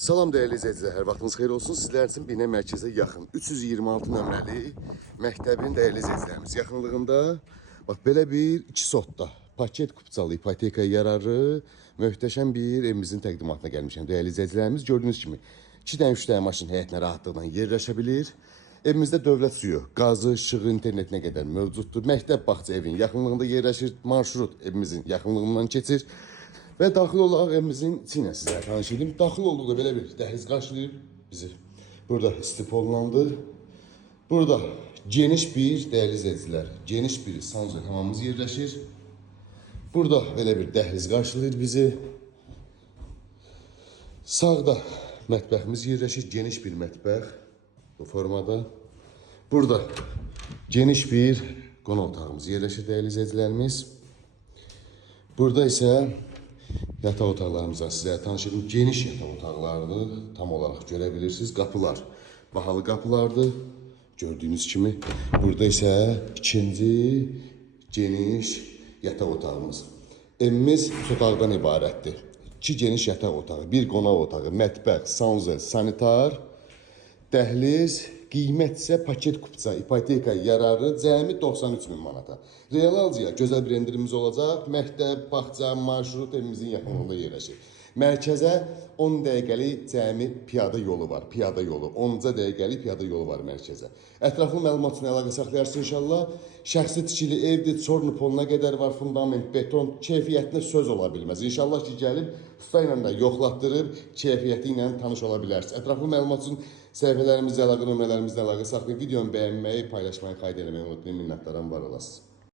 Salam dəyərli izləyicilər, hər vaxtınız xeyir olsun. Sizlər üçün Binə mərkəzə yaxın 326 nömrəli məktəbin dəyərli izləyicilərimiz yaxınlığında bax belə bir 2 sotda paket kupçalı ipotekaya yararlı möhtəşəm bir evimizin təqdimatına gəlmişəm. Dəyərli izləyicilərimiz, gördüyünüz kimi 2 dənə 3 dənə maşın həyətinə rahatlıqla yerləşə bilir. Evimizdə dövlət suyu, qazı, işığı, internetinə qədər mövcuddur. Məktəb bağça evin yaxınlığında yerləşir. Marşrut evimizin yaxınlığından keçir. Və daxil olaraq evimizin içi ilə sizlərə tanış edim. Daxil olduqda belə bir dəhliz qarşılayır bizi. Burada istifollandır. Burada geniş bir, dəyərli izləyicilər, geniş bir sancaq hamamımız yerləşir. Burada belə bir dəhliz qarşılayır bizi. Sağda mətbəximiz yerləşir, geniş bir mətbəx bu formada. Burada geniş bir qonaq otağımız yerləşir, dəyərli izləyicilərimiz. Burada isə yataq otaqlarımızdan sizlərə tanış edim. Geniş yataq otaqlarını tam olaraq görə bilirsiniz. Qapılar bahalı qapılardır. Gördüyünüz kimi. Burada isə ikinci geniş yataq otağımız. Evimiz 3 otaqdan ibarətdir. 2 geniş yataq otağı, bir qonaq otağı, mətbəx, sanuzel, sanitar, dəhliz, qiymət isə paket kupça, ipoteka yararı cəmi 93.000 manata. Real alıcıya gözəl bir endirimimiz olacaq. Məktəb, bağça, marşrut evimizin yaxınlığında yerləşir. Mərkəzə 10 dəqiqəlik cəmi piyada yolu var. Piyada yolu. 10 dəqiqəlik piyada yolu var mərkəzə. Ətraflı məlumat üçün əlaqə saxlayarsınız inşallah. Şəxsi tikili evdir, çorlu poluna qədər var, fundament, beton, keyfiyyətinə söz ola bilməz. İnşallah ki, gəlib usta ilə də yoxlatdırıb, keyfiyyəti ilə tanış ola bilərsiniz. Ətraflı məlumat üçün səhifələrimizlə əlaqə, nömrələrimizlə əlaqə saxlayın. Videonu bəyənməyi, paylaşmayı, qayda eləməyi unutmayın. Minnətdaram, var olasınız.